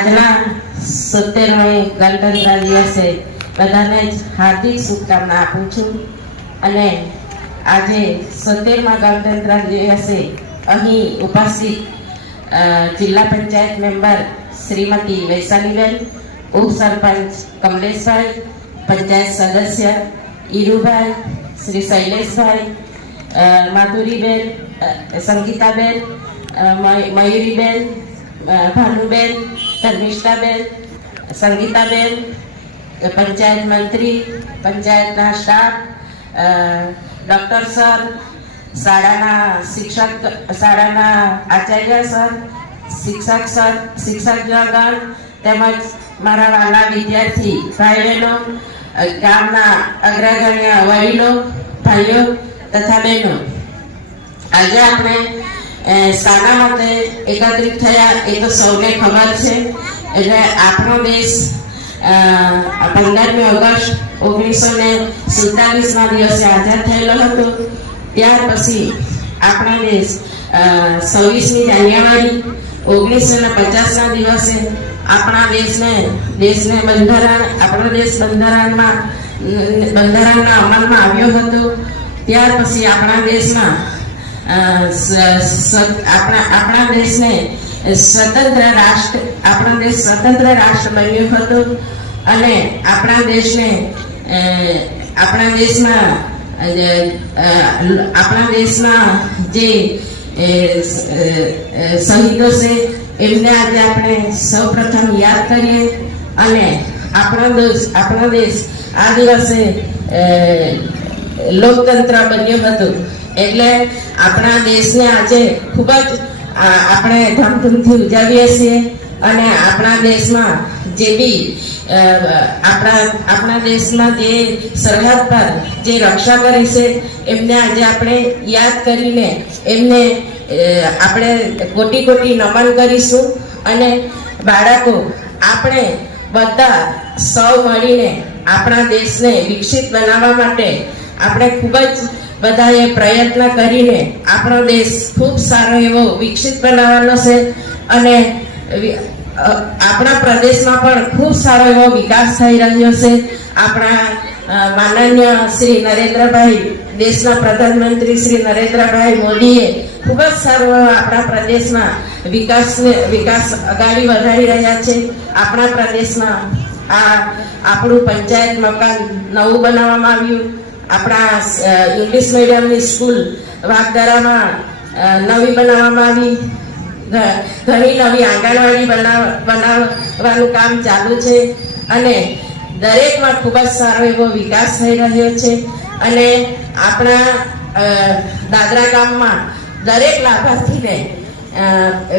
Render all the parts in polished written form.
આજના 70મી ગણતંત્ર દિવસે બધાને જ હાર્દિક શુભકામના આપું છું અને આજે 70મા ગણતંત્ર દિવસે અહીં ઉપસ્થિત જિલ્લા પંચાયત મેમ્બર શ્રીમતી વૈશાલીબેન, ઉપસરપંચ કમલેશભાઈ, પંચાયત સદસ્ય ઈરુભાઈ, શ્રી શૈલેષભાઈ, માધુરીબેન, સંગીતાબેન, મયુરીબેન, ભાનુબેન, ધર્મિષ્ઠાબેન, સંગીતાબેન, પંચાયત મંત્રી, પંચાયતના સ્ટાફ, ડૉક્ટર સર, શાળાના આચાર્ય સર, શિક્ષક સર, શિક્ષકગણ તેમજ મારા વાલા વિદ્યાર્થી ભાઈ બહેનો, ગામના અગ્રગણ્ય વડીલો, ભાઈઓ તથા બહેનો, આજે આપણે શાના માટે એકત્રિત થયા એ તો સૌને ખબર છે. એટલે આપણો દેશ 15મી ઓગસ્ટ 1947ના દિવસે આઝાદ થયેલો હતો. ત્યાર પછી આપણો દેશ 26મી જાન્યુઆરી 1950ના દિવસે આપણા દેશને બંધારણના અમલમાં આવ્યો હતો. ત્યાર પછી આપણા દેશમાં આપણા દેશને સ્વતંત્ર રાષ્ટ્ર બન્યો હતો અને આપણા દેશમાં જે શહીદો છે એમને આજે આપણે સૌપ્રથમ યાદ કરીએ અને આપણો દેશ આ દિવસે લોકતંત્ર બન્યો હતો. એટલે આપણા દેશને આજે ખૂબ જ આપણે ધામધૂમથી ઉજવીએ છીએ અને આપણા દેશમાં જે બી આપણા દેશમાં જે સરહદ પર જે રક્ષા કરી છે એમને આજે આપણે યાદ કરીને એમને આપણે કોટી કોટી નમન કરીશું. અને બાળકો, આપણે બધા સૌ મળીને આપણા દેશને વિકસિત બનાવવા માટે આપણે ખૂબ જ બધાએ પ્રયત્ન કરીને આપણો દેશ ખૂબ સારો એવો વિકસિત બનાવવાનો છે અને આપણા પ્રદેશમાં પણ ખૂબ સારો એવો વિકાસ થઈ રહ્યો છે. આપણા માનનીય શ્રી નરેન્દ્રભાઈ, દેશના પ્રધાનમંત્રી શ્રી નરેન્દ્રભાઈ મોદીએ ખૂબ જ સારો આપણા પ્રદેશમાં વિકાસ આગળ વધારી રહ્યા છે. આપણા પ્રદેશમાં આપણું પંચાયત મકાન નવું બનાવવામાં આવ્યું. આપણા ઇંગ્લિશ મીડિયમની સ્કૂલ વાગદરામાં નવી બનાવવામાં આવી. ઘણી નવી આંગણવાડી બનાવવાનું કામ ચાલુ છે અને દરેકમાં ખૂબ જ સારો એવો વિકાસ થઈ રહ્યો છે. અને આપણા દાદરા ગામમાં દરેક લાભાર્થીને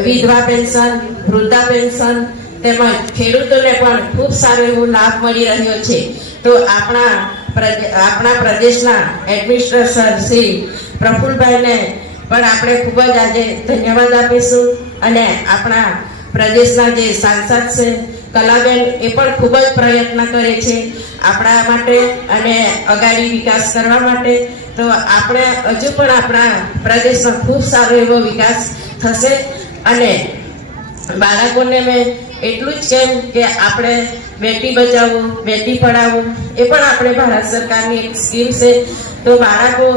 વિધવા પેન્શન, વૃદ્ધા પેન્શન તેમજ ખેડૂતોને પણ ખૂબ સારો એવો લાભ મળી રહ્યો છે. તો આપણા પ્રદેશના એડમિનિસ્ટ્રેટર શ્રી પ્રફુલભાઈને પણ આપણે ખૂબ જ આજે ધન્યવાદ આપીશું. અને આપણા પ્રદેશના જે સાંસદ છે કલાબેન, એ પણ ખૂબ જ પ્રયત્ન કરે છે આપણા માટે અને અગાડી વિકાસ કરવા માટે. તો આપણે હજુ પણ આપણા પ્રદેશમાં ખૂબ સારો એવો વિકાસ થશે. અને બાળકોને મેં એટલું જ કેમ કે આપણે બેટી બચાવો બેટી પઢાવો એ પણ આપણે ભારત સરકારની એક સ્કીમ છે. તો બાળકો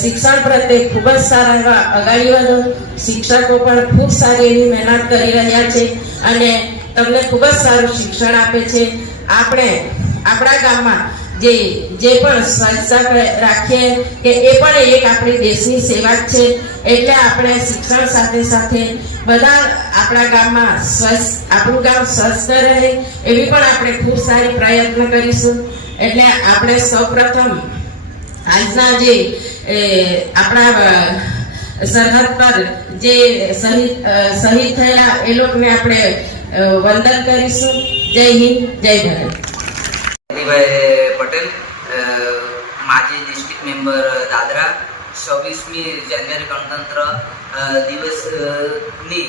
શિક્ષણ પ્રત્યે ખૂબ જ સારા એવા અગાડી વધો. શિક્ષકો પણ ખૂબ સારી એવી મહેનત કરી રહ્યા છે અને તમને ખૂબ જ સારું શિક્ષણ આપે છે. આપણે આપણા ગામમાં જે પણ સ્વચ્છતા રાખીએ કે એ પણ એક આપણી દેશની સેવા જ છે. એટલે આપણે શિક્ષણ સાથે સાથે બધા આપણા ગામમાં આપણું ગામ સ્વસ્થ રહે એવી પણ આપણે ખૂબ સારી પ્રયત્ન કરીશું. એટલે આપણે સૌપ્રથમ આજના જે આપણા સરહદ પર જે શહીદ થયેલા એ લોકોને આપણે વંદન કરીશું. જય હિન્દ, જય ભારત. પટેલ, માજી ડિસ્ટ્રિક્ટ મેમ્બર દાદરા, 26મી જાન્યુઆરી ગણતંત્ર દિવસની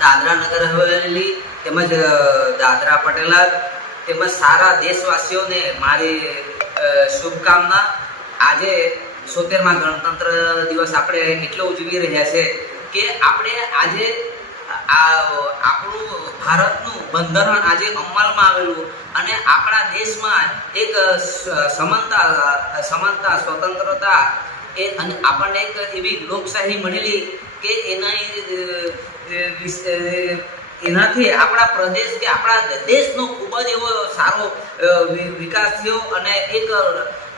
દાદરા નગર હવેલી તેમજ દાદરા પટેલા તેમજ સારા દેશવાસીઓને મારી શુભકામના. આજે 70મા ગણતંત્ર દિવસ આપણે એટલો ઉજવી રહ્યા છે કે આપણે આજે આપણું ભારતનું બંધારણ આજે અમલમાં આવેલું અને આપણા દેશમાં એક સમાનતા સ્વતંત્રતા અને આપણને એક એવી લોકશાહી મળેલી કે એનાથી આપણા પ્રદેશ કે આપણા દેશનો ખૂબ જ એવો સારો વિકાસ થયો અને એક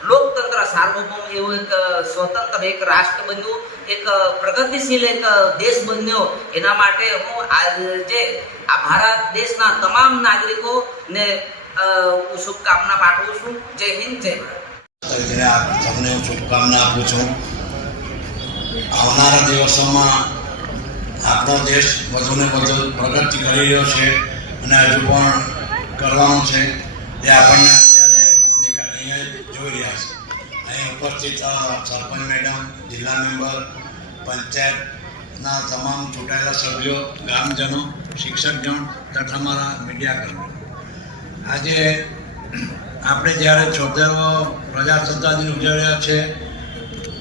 લોકતંત્ર સાર્વભૌમ એવું એક સ્વતંત્ર એક રાષ્ટ્ર બન્યું, એક પ્રગતિશીલ એક દેશ બન્યો. એના માટે હું આજે આ ભારત દેશના તમામ નાગરિકોને શુભકામના પાઠવું છું. જય હિન્દ, જય ભારત. તમને શુભકામના આપું છું. આવનારા દિવસોમાં આપણો દેશ વધુને વધુ પ્રગતિ કરી રહ્યો છે અને હજુ પણ કરવાનું છે. તે આપણને અત્યારે અહીંયા જોઈ રહ્યા છે. અહીં ઉપસ્થિત સરપંચ મેડમ, જિલ્લા મેમ્બર, પંચાયતના તમામ ચૂંટાયેલા સભ્યો, ગામજનો, શિક્ષકગણ તથા અમારા મીડિયાકર્મીઓ, આજે આપણે જ્યારે 76મો પ્રજાસત્તાક દિન ઉજવી રહ્યા છે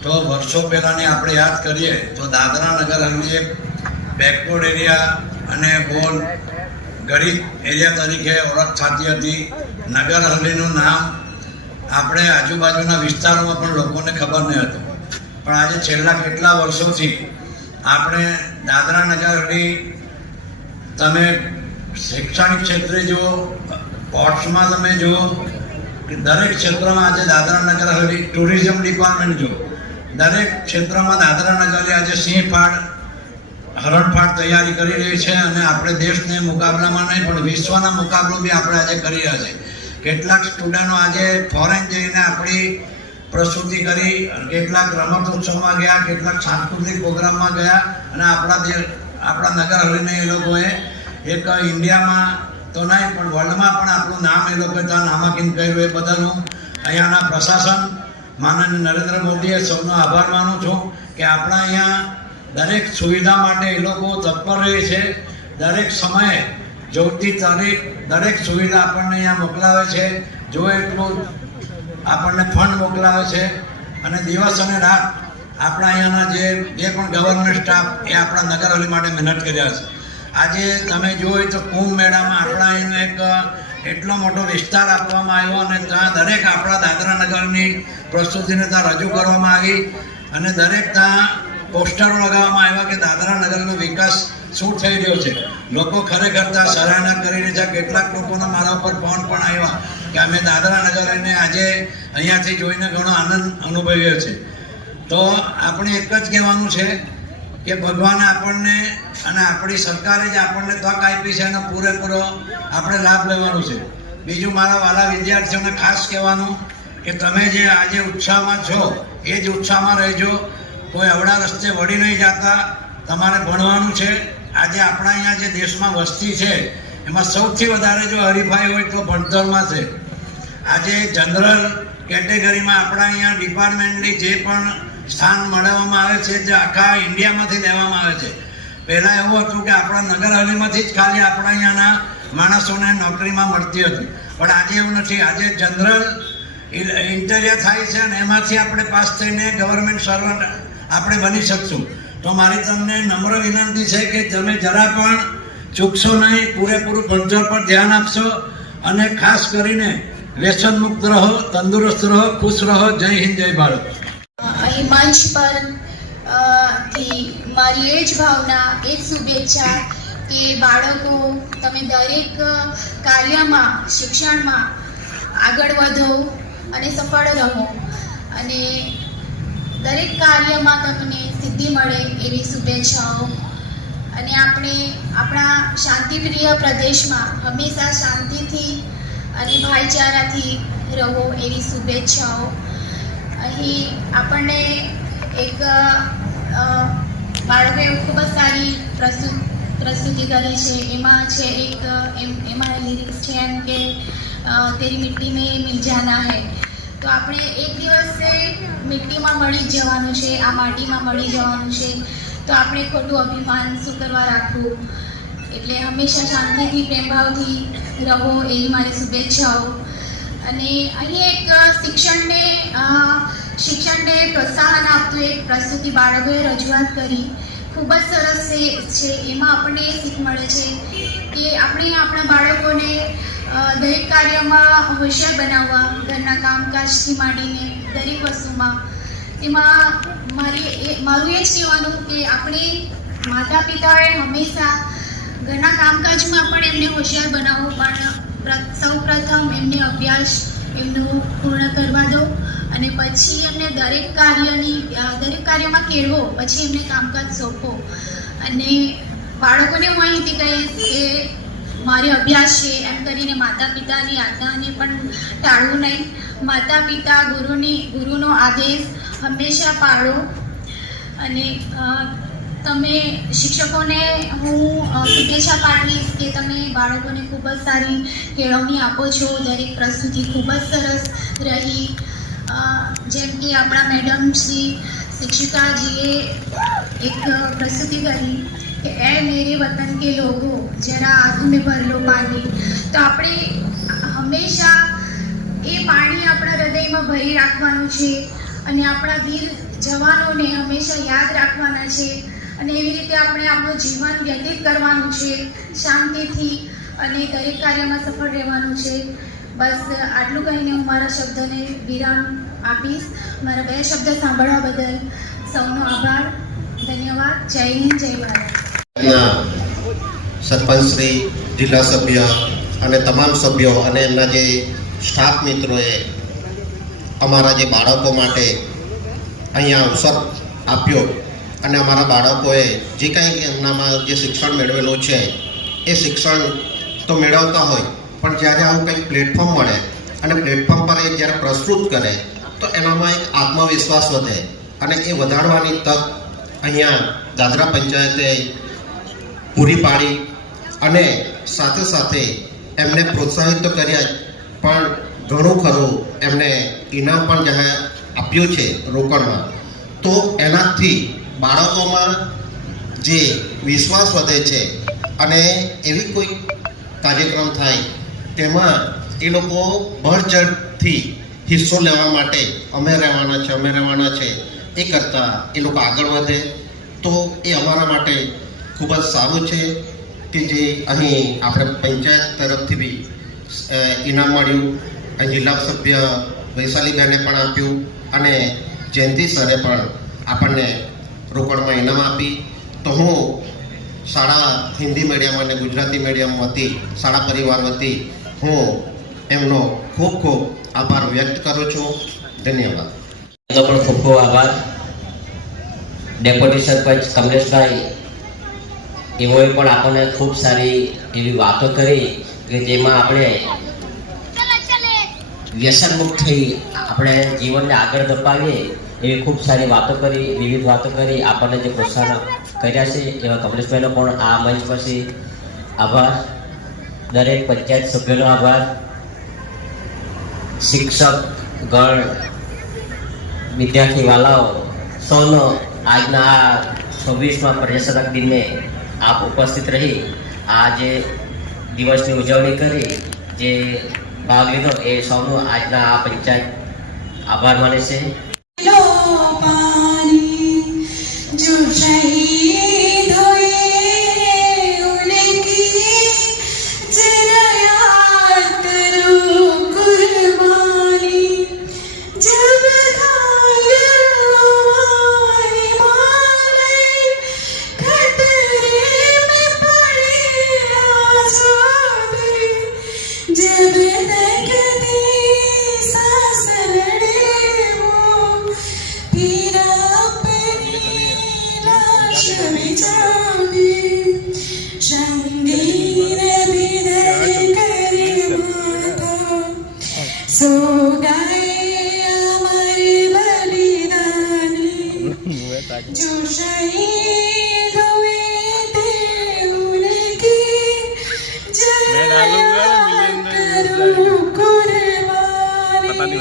તો વર્ષો પહેલાંની આપણે યાદ કરીએ તો દાદરા નગર હવેલી એક બેકવર્ડ એરિયા અને બહુ ગરીબ એરિયા તરીકે ઓળખ થતી હતી. નગર હવેલીનું નામ આપણે આજુબાજુના વિસ્તારોમાં પણ લોકોને ખબર ન હતું, પણ આજે છેલ્લા કેટલા વર્ષોથી આપણે દાદરા નગર હવેલી, તમે શૈક્ષણિક ક્ષેત્રે જુઓ, સ્પોર્ટ્સમાં તમે જુઓ, દરેક ક્ષેત્રમાં આજે દાદરા નગર હવેલી, ટુરિઝમ ડિપાર્ટમેન્ટ જુઓ, દરેક ક્ષેત્રમાં દાદરા નગર હવેલી આજે સિંહફાડ, હરણફાડ તૈયારી કરી રહી છે અને આપણે દેશને મુકાબલામાં નહીં પણ વિશ્વના મુકાબલો બી આપણે આજે કરી રહ્યા છે. કેટલાક સ્ટુડન્ટો આજે ફોરેન જઈને આપણી પ્રસ્તુતિ કરી, કેટલાક રમતોત્સવમાં ગયા, કેટલાક સાંસ્કૃતિક પ્રોગ્રામમાં ગયા અને આપણા નગર હવેલીને એ લોકોએ એક ઇન્ડિયામાં તો નહીં પણ વર્લ્ડમાં પણ આપણું નામ એ લોકોએ ત્યાં નામાંકિત કર્યું. એ બદલ હું અહીંયાના પ્રશાસન માનનીય નરેન્દ્ર મોદીએ સૌનો આભાર માનું છું કે આપણા અહીંયા દરેક સુવિધા માટે એ લોકો તત્પર રહે છે. દરેક સમયે જોઈતી તારીખ દરેક સુવિધા આપણને અહીંયા મોકલાવે છે, જો એટલું આપણને ફંડ મોકલાવે છે અને દિવસ અને રાત આપણા અહીંયાના જે પણ ગવર્મેન્ટ સ્ટાફ એ આપણા નગર હવેલી માટે મહેનત કર્યા છે. આજે તમે જુઓ તો કુંભ મેળામાં આપણા અહીંનો એક એટલો મોટો વિસ્તાર આપવામાં આવ્યો અને ત્યાં દરેક આપણા દાદરા નગરની પ્રસ્તુતિને ત્યાં રજૂ કરવામાં આવી અને દરેક ત્યાં પોસ્ટરો લગાવવામાં આવ્યા કે દાદરા નગરનો વિકાસ શું થઈ રહ્યો છે. લોકો ખરેખર ત્યાં સરાહના કરી રહ્યા છે. કેટલાક લોકોના મારા ઉપર ફોન પણ આવ્યા કે અમે દાદરા નગરને આજે અહીંયાથી જોઈને ઘણો આનંદ અનુભવ્યો છે. તો આપણે એક જ કહેવાનું છે કે ભગવાને આપણને અને આપણી સરકારે જ આપણને તક આપી છે અને પૂરેપૂરો આપણે લાભ લેવાનો છે. બીજું મારા વાલા વિદ્યાર્થીઓને ખાસ કહેવાનું કે તમે જે આજે ઉત્સાહમાં છો એ જ ઉત્સાહમાં રહેજો. કોઈ અવળા રસ્તે વળી નહીં જતા, તમારે ભણવાનું છે. આજે આપણા અહીંયા જે દેશમાં વસ્તી છે એમાં સૌથી વધારે જો હરીફાઈ હોય તો ભણતરમાં છે. આજે જનરલ કેટેગરીમાં આપણા અહીંયા ડિપાર્ટમેન્ટની જે પણ સ્થાન મેળવવામાં આવે છે જે આખા ઇન્ડિયામાંથી લેવામાં આવે છે. પહેલાં એવું હતું કે આપણા નગર હવેલીમાંથી જ ખાલી આપણા અહીંયાના માણસોને નોકરીમાં મળતી હતી, પણ આજે એવું નથી. આજે જનરલ ઇન્ટરવ્યૂ થાય છે અને એમાંથી આપણે પાસ થઈને ગવર્મેન્ટ સર્વન્ટ આપણે બની શકશું. તો મારી તમને નમ્ર વિનંતી છે કે તમે જરા પણ ચૂકશો નહીં, પૂરેપૂરું ભણતર પર ધ્યાન આપશો અને ખાસ કરીને વ્યસન મુક્ત રહો, તંદુરસ્ત રહો, ખુશ રહો. જય હિન્દ, જય ભારત. અહીં મંચ પર થી મારી એ જ ભાવના, એ જ શુભેચ્છા કે બાળકો તમે દરેક કાર્યમાં, શિક્ષણમાં આગળ વધો અને સફળ રહો અને દરેક કાર્યમાં તમને સિદ્ધિ મળે એવી શુભેચ્છાઓ. અને આપણે આપણા શાંતિપ્રિય પ્રદેશમાં હંમેશા શાંતિથી અને ભાઈચારાથી રહો એવી શુભેચ્છાઓ. અહીં આપણને એક બાળકોએ ખૂબ જ સારી પ્રસ્તુતિ કરી છે. એમાં છે એક એમાં લિરિક્સ છે એમ કે તેરી મિટ્ટી મેં મિલ જાના હૈ. તો આપણે એક દિવસે મિટ્ટીમાં મળી જ જવાનું છે, આ માટીમાં મળી જવાનું છે. તો આપણે ખોટું અભિમાન શું કરવા રાખવું. એટલે હંમેશા શાંતિથી, પ્રેમભાવથી રહો એવી મારી શુભેચ્છાઓ. અને અહીં એક શિક્ષણને પ્રોત્સાહન આપતું એક પ્રસ્તુતિ બાળકોએ રજૂઆત કરી, ખૂબ જ સરસ છે. એમાં આપણને એ શીખ મળે છે કે આપણે આપણા બાળકોને દરેક કાર્યમાં હોશિયાર બનાવવા, ઘરના કામકાજથી માંડીને દરેક વસ્તુમાં. તેમાં મારું એ જ કહેવાનું કે આપણે માતા પિતાએ હંમેશા ઘરના કામકાજમાં પણ એમને હોશિયાર બનાવવું, પણ સૌ પ્રથમ એમને અભ્યાસ એમનું પૂર્ણ કરવા દો અને પછી એમને દરેક કાર્યમાં કેળવો, પછી એમને કામકાજ સોંપો. અને બાળકોને હું અહીંથી કહીશ કે મારે અભ્યાસ છે એમ કરીને માતા પિતાની આજ્ઞાને પણ ટાળવું નહીં. માતા પિતા ગુરુનો આદેશ હંમેશા પાળો. અને તમે શિક્ષકોને હું શુભેચ્છા પાઠવીશ કે તમે બાળકોને ખૂબ જ સારી કેળવણી આપો છો. દરેક પ્રસ્તુતિ ખૂબ જ સરસ રહી. જેમ કે આપણા મેડમ શ્રી શિક્ષિકાજીએ એક પ્રસ્તુતિ કરી કે એ મેરે વતન કે લોકો જરા આંખો મેં ભર લો પાણી. તો આપણે હંમેશા એ પાણી આપણા હૃદયમાં ભરી રાખવાનું છે અને આપણા વીર જવાનોને હંમેશા યાદ રાખવાના છે. અને એવી રીતે આપણે આપણું જીવન વ્યતીત કરવાનું છે શાંતિથી અને દરેક કાર્યમાં સફળ રહેવાનું છે. બસ આટલું કહીને હું મારા શબ્દને વિરામ આપીશ. મારા 2 શબ્દ સાંભળવા બદલ સૌનો આભાર. ધન્યવાદ. જય હિન્દ, જય ભારત. સરપંચ શ્રી, જિલ્લા સભ્ય અને તમામ સભ્યો અને એમના જે સ્ટાફ મિત્રોએ અમારા જે બાળકો માટે અહીંયા અવસર આપ્યો અને અમારા બાળકોએ જે કાંઈ એમનામાં જે શિક્ષણ મેળવેલું છે એ શિક્ષણ તો મેળવતા હોય, પણ જ્યારે આવું કંઈક પ્લેટફોર્મ મળે અને પ્લેટફોર્મ પર એ જ્યારે પ્રસ્તુત કરે તો એનામાં એક આત્મવિશ્વાસ વધે અને એ વધારવાની તક અહીંયા દાદરા પંચાયતે પૂરી પાડી. અને સાથે સાથે એમને પ્રોત્સાહિત તો કર્યા જ, પણ ઘણું ખરું એમને ઇનામ પણ જાહેર આપ્યું છે રોકડમાં. તો એનાથી બાળકોમાં જે વિશ્વાસ વધે છે અને એવી કોઈ કાર્યક્રમ થાય તેમાં એ લોકો બળચડથી હિસ્સો લેવા માટે અમે રહેવાના છે એ કરતાં એ લોકો આગળ વધે. તો એ અમારા માટે ખૂબ જ સારું છે કે જે અહીં આપણે પંચાયત તરફથી બી ઇનામ મળ્યું, જિલ્લા સભ્ય વૈશાલીબેને પણ આપ્યું અને જયંતિ સરે પણ આપણને રોકડમાં ઇનામ આપી. તો હું શાળા હિન્દી મીડિયમ અને ગુજરાતી મીડિયમ વતી શાળા પરિવાર વતી હું એમનો ખૂબ ખૂબ આભાર વ્યક્ત કરું છું. ધન્યવાદ. એનો પણ ખૂબ ખૂબ આભાર. ડેપ્યુટી સરપંચ કમલેશભાઈ એઓએ પણ આપણને ખૂબ સારી એવી વાતો કરી કે જેમાં આપણે વ્યસનમુક્ત થઈ આપણે જીવનને આગળ ધપાવીએ એવી ખૂબ સારી વાતો કરી, વિવિધ વાતો કરી, આપણને જે પ્રોત્સાહન કર્યા છે એવા કમલેશભાઈનો પણ આ મંચ પરથી આભાર. દરેક પંચાયત સભ્યોનો આભાર. શિક્ષક ગણ, વિદ્યાર્થી વાલાઓ સૌનો આજના આ 26મા પ્રજાસત્તાક દિને આપ ઉપસ્થિત રહી આ જે દિવસની ઉજવણી કરી, જે ભાગ લીધો એ સૌનો આજના આ પંચાયત આભાર માને છે. जो शहीद हुए उनकी जरा याद करो कुर्बानी. जब हमारी माँ खतरे में पड़े आज़ादी, जब तक दी सांस लड़े वो फिर संगीन बिदर कर माता सो